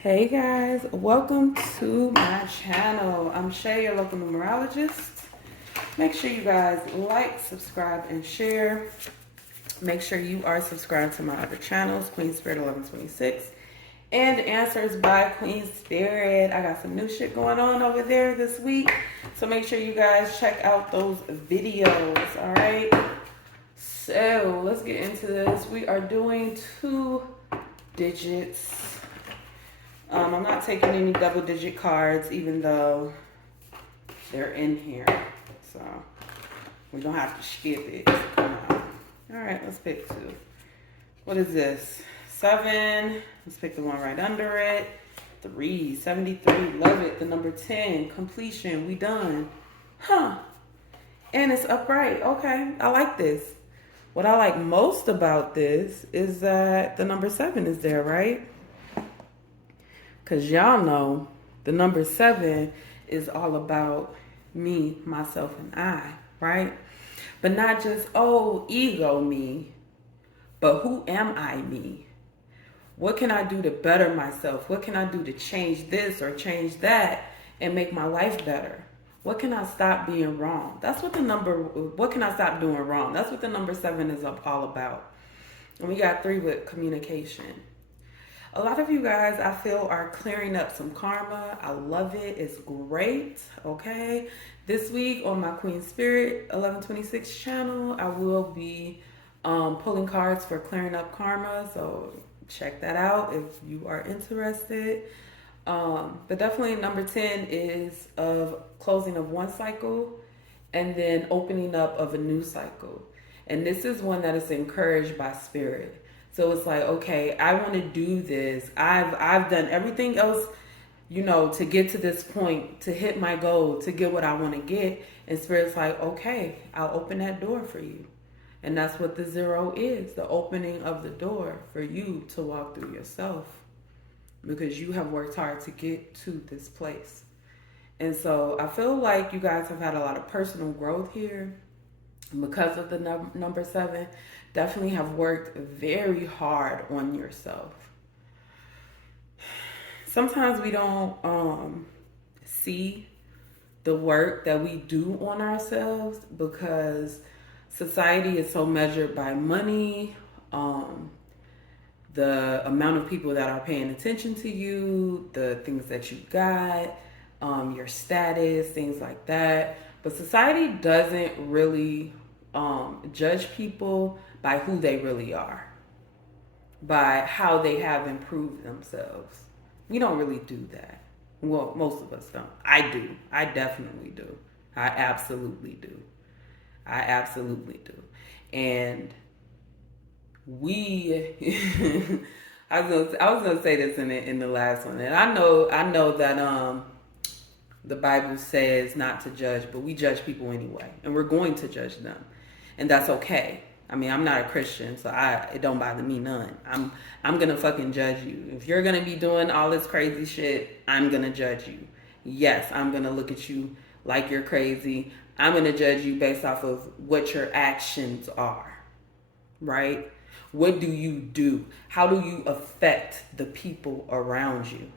Hey guys, welcome to my channel. I'm Shay, your local numerologist. Make sure you guys like, subscribe, and share. Make sure you are subscribed to my other channels, Queen Spirit 1126 and Answers by Queen Spirit. I got some new shit going on over there this week, so make sure you guys check out those videos, all right? So let's get into this. We are doing 2 digits. I'm not taking any double digit cards, even though they're in here. So we don't have to skip it. Come on. All right, let's pick 2. What is this? 7. Let's pick the one right under it. 3, 73. Love it. The number 10. Completion. We done. Huh. And it's upright. Okay. I like this. What I like most about this is that the number 7 is there, right? Because y'all know the number 7 is all about me, myself, and I, right? But not just, oh, ego me, but who am I me? What can I do to better myself? What can I do to change this or change that and make my life better? What can I stop being wrong? What can I stop doing wrong? That's what the number 7 is all about. And we got 3 with communication. A lot of you guys, I feel, are clearing up some karma. I love it. It's great. Okay. This week on my Queen Spirit 1126 channel, I will be pulling cards for clearing up karma. So check that out if you are interested. But definitely number 10 is of closing of one cycle and then opening up of a new cycle. And this is one that is encouraged by spirit. So it's like, okay, I want to do this. I've done everything else, to get to this point, to hit my goal, to get what I want to get. And Spirit's like, okay, I'll open that door for you. And that's what the 0 is, the opening of the door for you to walk through yourself. Because you have worked hard to get to this place. And so I feel like you guys have had a lot of personal growth here. Because of the number 7, definitely have worked very hard on yourself. Sometimes we don't see the work that we do on ourselves because society is so measured by money, the amount of people that are paying attention to you, the things that you got, your status, things like that. But society doesn't really judge people by who they really are, by how they have improved themselves. We don't really do that. Well, most of us don't. I do. I definitely do. I absolutely do. I absolutely do. And we I was gonna say this in the last one, and I know that the Bible says not to judge, but we judge people anyway, and we're going to judge them, and that's okay. I mean, I'm not a Christian, so it don't bother me none. I'm gonna fucking judge you. If you're gonna be doing all this crazy shit, I'm gonna judge you. Yes, I'm gonna look at you like you're crazy. I'm gonna judge you based off of what your actions are, right? What do you do? How do you affect the people around you?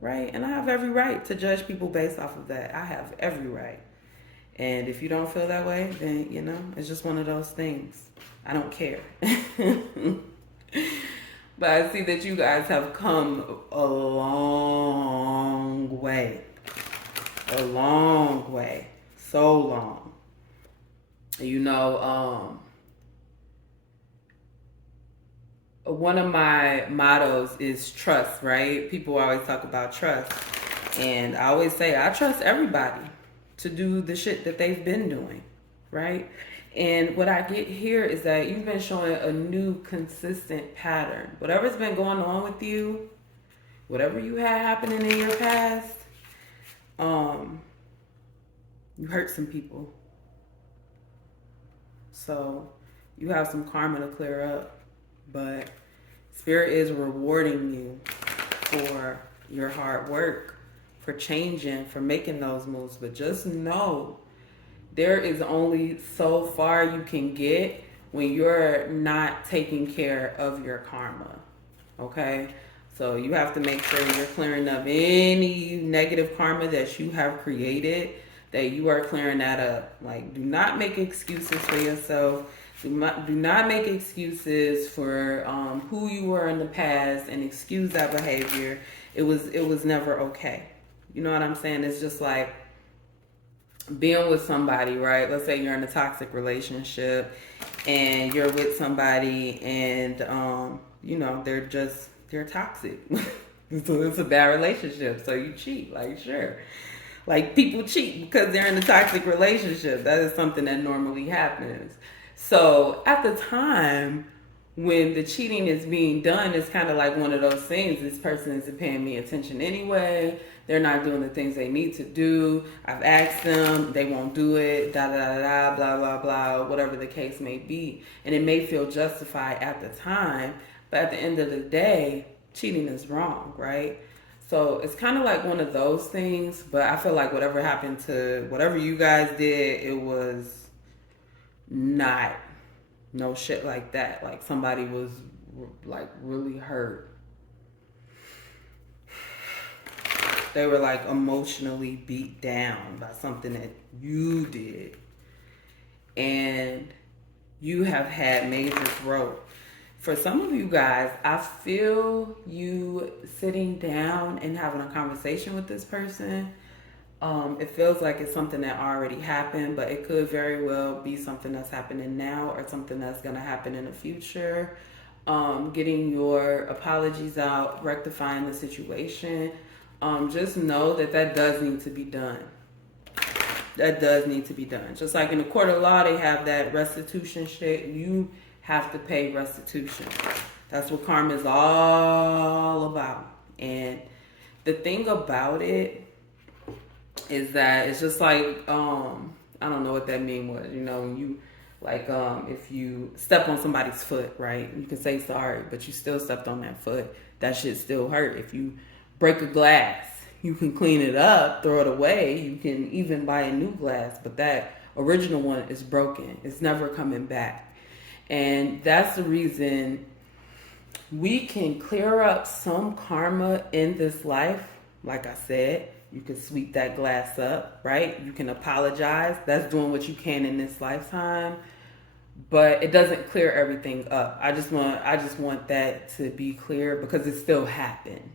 Right? And I have every right to judge people based off of that. I have every right. And if you don't feel that way, then, it's just one of those things. I don't care. But I see that you guys have come a long way. A long way. So long. One of my mottos is trust, right? People always talk about trust. And I always say, I trust everybody to do the shit that they've been doing, right? And what I get here is that you've been showing a new consistent pattern. Whatever's been going on with you, whatever you had happening in your past, you hurt some people. So you have some karma to clear up. But Spirit is rewarding you for your hard work, for changing, for making those moves. But just know there is only so far you can get when you're not taking care of your karma. Okay? So you have to make sure you're clearing up any negative karma that you have created, that you are clearing that up. Like, do not make excuses for yourself. Do not make excuses for who you were in the past and excuse that behavior. It was never okay. You know what I'm saying? It's just like being with somebody, right? Let's say you're in a toxic relationship and you're with somebody and they're toxic. So it's a bad relationship. So you cheat, like, sure. Like, people cheat because they're in a toxic relationship. That is something that normally happens. So at the time when the cheating is being done, it's kind of like one of those things. This person isn't paying me attention anyway. They're not doing the things they need to do. I've asked them, they won't do it, da da da da, blah blah blah, whatever the case may be. And it may feel justified at the time, but at the end of the day, cheating is wrong, right? So it's kind of like one of those things, but I feel like whatever happened to whatever you guys did, it was not no shit like that. Like, somebody was like really hurt. They were like emotionally beat down by something that you did. And you have had major growth. For some of you guys, I feel you sitting down and having a conversation with this person. It feels like it's something that already happened, but it could very well be something that's happening now or something that's going to happen in the future. Getting your apologies out, rectifying the situation. Just know that does need to be done. That does need to be done. Just like in the court of law, they have that restitution shit. You have to pay restitution. That's what karma is all about. And the thing about it is that it's just like, I don't know what that mean was. You know, when you, like, if you step on somebody's foot, right? You can say sorry, but you still stepped on that foot. That shit still hurt. If you break a glass, you can clean it up, throw it away. You can even buy a new glass, but that original one is broken. It's never coming back. And that's the reason we can clear up some karma in this life. Like I said, you can sweep that glass up, right? You can apologize. That's doing what you can in this lifetime. But it doesn't clear everything up. I just want that to be clear because it still happened.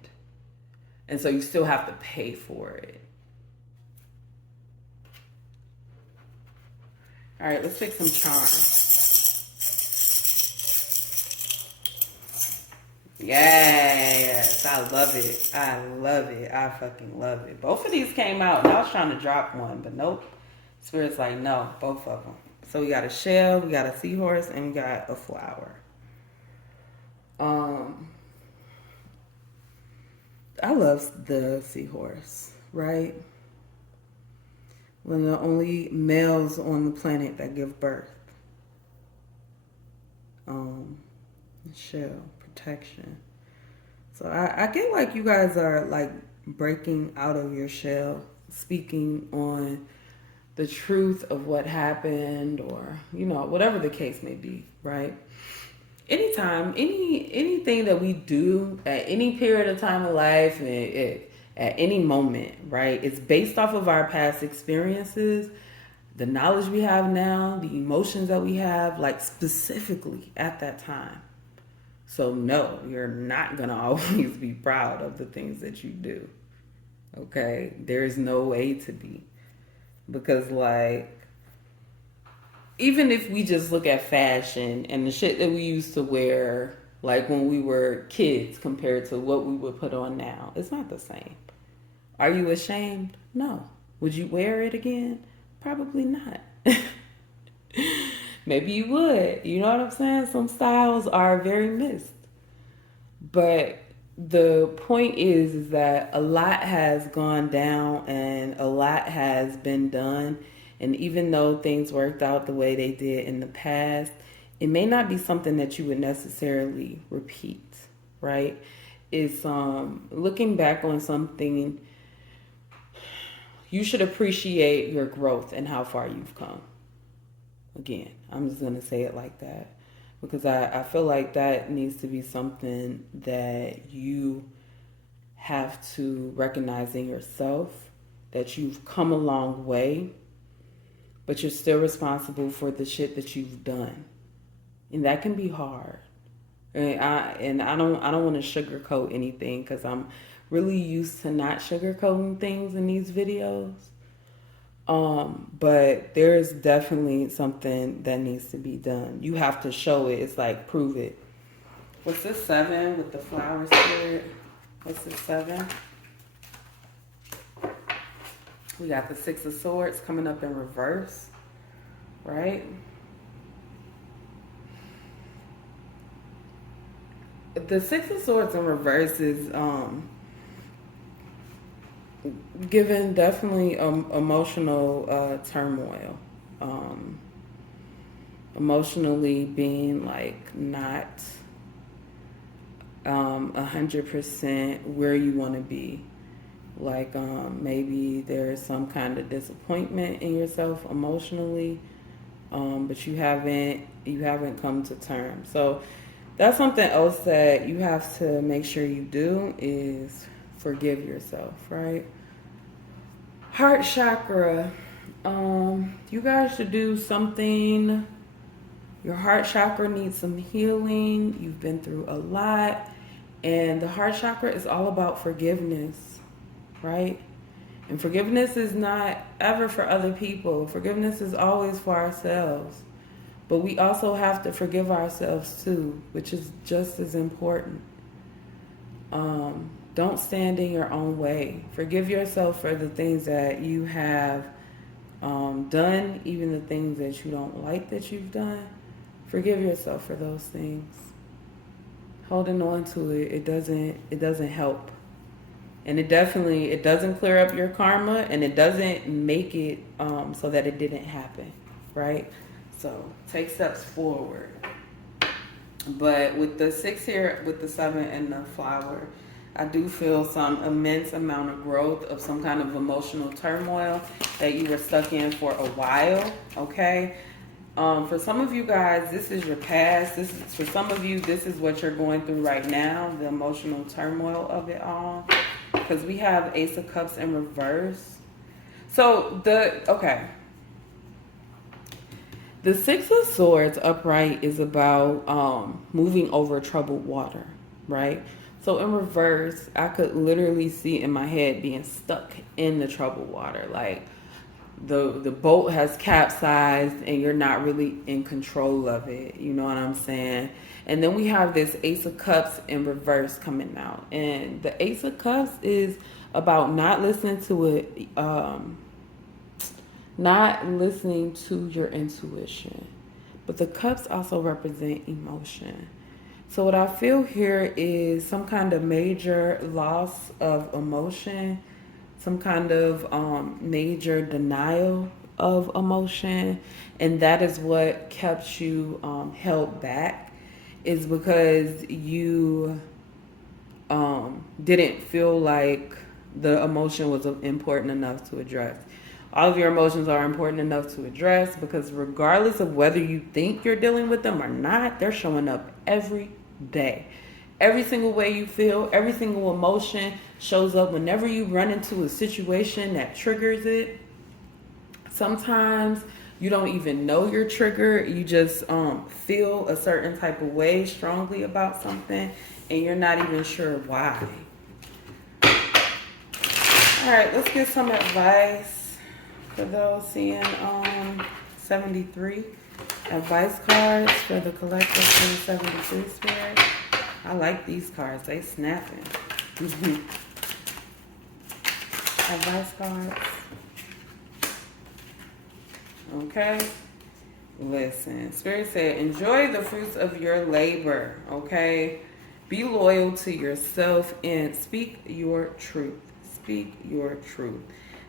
And so you still have to pay for it. All right, let's pick some charms. Yes, I love it. I love it. I fucking love it. Both of these came out, and I was trying to drop one, but nope. Spirit's like, no, both of them. So we got a shell, we got a seahorse, and we got a flower. I love the seahorse, right? One of the only males on the planet that give birth. Shell, protection. So I get like you guys are like breaking out of your shell, speaking on the truth of what happened, or, you know, whatever the case may be, right? Anytime, anything that we do at any period of time in life, at any moment, right? It's based off of our past experiences, the knowledge we have now, the emotions that we have, like specifically at that time. So no, you're not going to always be proud of the things that you do. Okay? There's no way to be. Because, like, even if we just look at fashion and the shit that we used to wear, like when we were kids compared to what we would put on now, it's not the same. Are you ashamed? No. Would you wear it again? Probably not. Maybe you would. You know what I'm saying? Some styles are very missed. But the point is that a lot has gone down and a lot has been done. And even though things worked out the way they did in the past, it may not be something that you would necessarily repeat, right? It's looking back on something, you should appreciate your growth and how far you've come. Again, I'm just going to say it like that. because I feel like that needs to be something that you have to recognize in yourself, that you've come a long way, but you're still responsible for the shit that you've done. And that can be hard. And I don't want to sugarcoat anything, because I'm really used to not sugarcoating things in these videos. But there is definitely something that needs to be done. You have to show it. It's like, prove it. What's this 7 with the flower spirit? What's this 7? We got the 6 of Swords coming up in reverse, right? The 6 of Swords in reverse is given definitely emotional turmoil. Emotionally being like not 100% where you want to be. Like maybe there's some kind of disappointment in yourself emotionally, but you haven't come to terms. So that's something else that you have to make sure you do, is forgive yourself, right? Heart chakra. You guys should do something. Your heart chakra needs some healing. You've been through a lot. And the heart chakra is all about forgiveness, right? And forgiveness is not ever for other people. Forgiveness is always for ourselves. But we also have to forgive ourselves too, which is just as important. Don't stand in your own way. Forgive yourself for the things that you have done, even the things that you don't like that you've done. Forgive yourself for those things. Holding on to it doesn't help. And it doesn't clear up your karma, and it doesn't make it so that it didn't happen, right? So take steps forward. But with the 6 here, with the 7 and the flower, I do feel some immense amount of growth of some kind of emotional turmoil that you were stuck in for a while, okay? For some of you guys, this is your past. For some of you, this is what you're going through right now, the emotional turmoil of it all. Because we have Ace of Cups in reverse. So the 6 of Swords upright is about moving over troubled water, right? So in reverse, I could literally see in my head being stuck in the troubled water. Like the boat has capsized and you're not really in control of it. You know what I'm saying? And then we have this Ace of Cups in reverse coming out. And the Ace of Cups is about not listening to it, not listening to your intuition. But the cups also represent emotion. So what I feel here is some kind of major loss of emotion, some kind of major denial of emotion. And that is what kept you held back, is because you didn't feel like the emotion was important enough to address. All of your emotions are important enough to address, because regardless of whether you think you're dealing with them or not, they're showing up every day. Every single way you feel, every single emotion shows up whenever you run into a situation that triggers it. Sometimes you don't even know you're triggered. You just feel a certain type of way strongly about something, and you're not even sure why. All right, let's get some advice for those seeing 73. Advice cards for the collective for the 73 spirit. I like these cards. They snapping. Advice cards. Okay. Listen. Spirit said, enjoy the fruits of your labor. Okay. Be loyal to yourself and speak your truth. Speak your truth.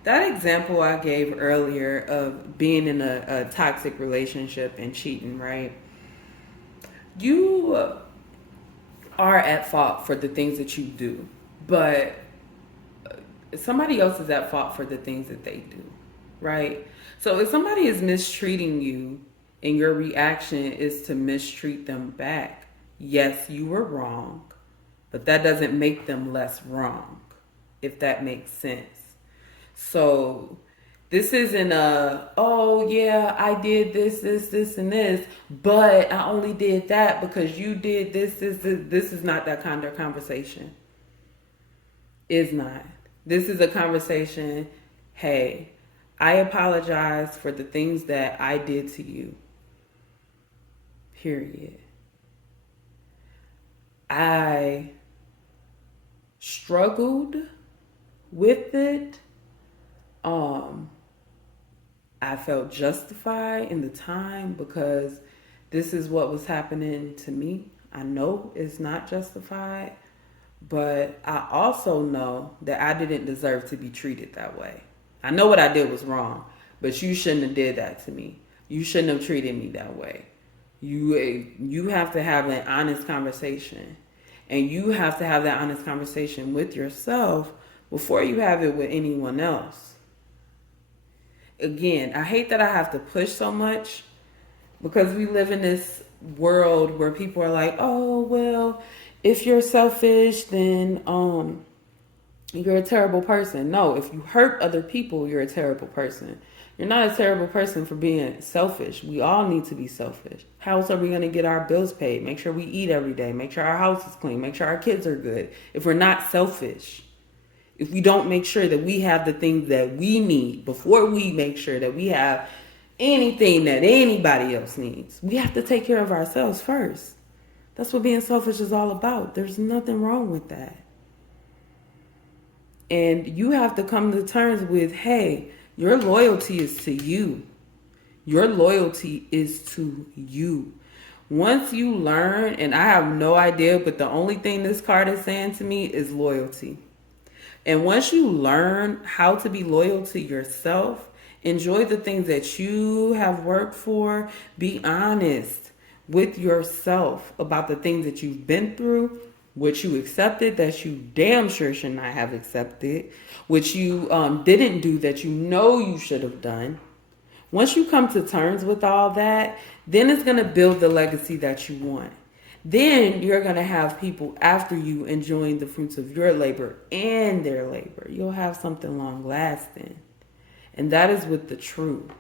That example I gave earlier of being in a toxic relationship and cheating, right? You are at fault for the things that you do, but somebody else is at fault for the things that they do, right? So if somebody is mistreating you and your reaction is to mistreat them back. Yes, you were wrong, but that doesn't make them less wrong, if that makes sense. So this isn't oh yeah, I did this, and this, but I only did that because you did this. This is not that kind of conversation. Is not. This is a conversation, hey, I apologize for the things that I did to you. Period. I struggled with it. I felt justified in the time because this is what was happening to me. I know it's not justified, but I also know that I didn't deserve to be treated that way. I know what I did was wrong, but you shouldn't have did that to me. You shouldn't have treated me that way. You have to have an honest conversation, and you have to have that honest conversation with yourself before you have it with anyone else. Again, I hate that I have to push so much because we live in this world where people are like, oh, well, if you're selfish, then you're a terrible person. No, if you hurt other people, you're a terrible person. You're not a terrible person for being selfish. We all need to be selfish. How else are we going to get our bills paid? Make sure we eat every day. Make sure our house is clean. Make sure our kids are good. If we're not selfish, if we don't make sure that we have the things that we need before we make sure that we have anything that anybody else needs, we have to take care of ourselves first. That's what being selfish is all about. There's nothing wrong with that. And you have to come to terms with, hey, your loyalty is to you. Your loyalty is to you. Once you learn, and I have no idea, but the only thing this card is saying to me is loyalty. And once you learn how to be loyal to yourself, enjoy the things that you have worked for, be honest with yourself about the things that you've been through, what you accepted that you damn sure should not have accepted, what you didn't do that you know you should have done. Once you come to terms with all that, then it's going to build the legacy that you want. Then you're going to have people after you enjoying the fruits of your labor and their labor. You'll have something long lasting. And that is with the truth.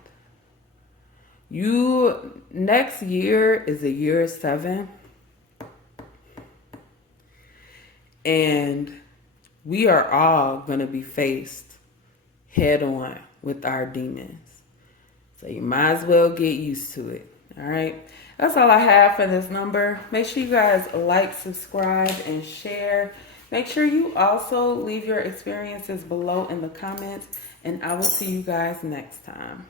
Next year is a year 7. And we are all going to be faced head on with our demons. So you might as well get used to it. All right. That's all I have for this number. Make sure you guys like, subscribe, and share. Make sure you also leave your experiences below in the comments. And I will see you guys next time.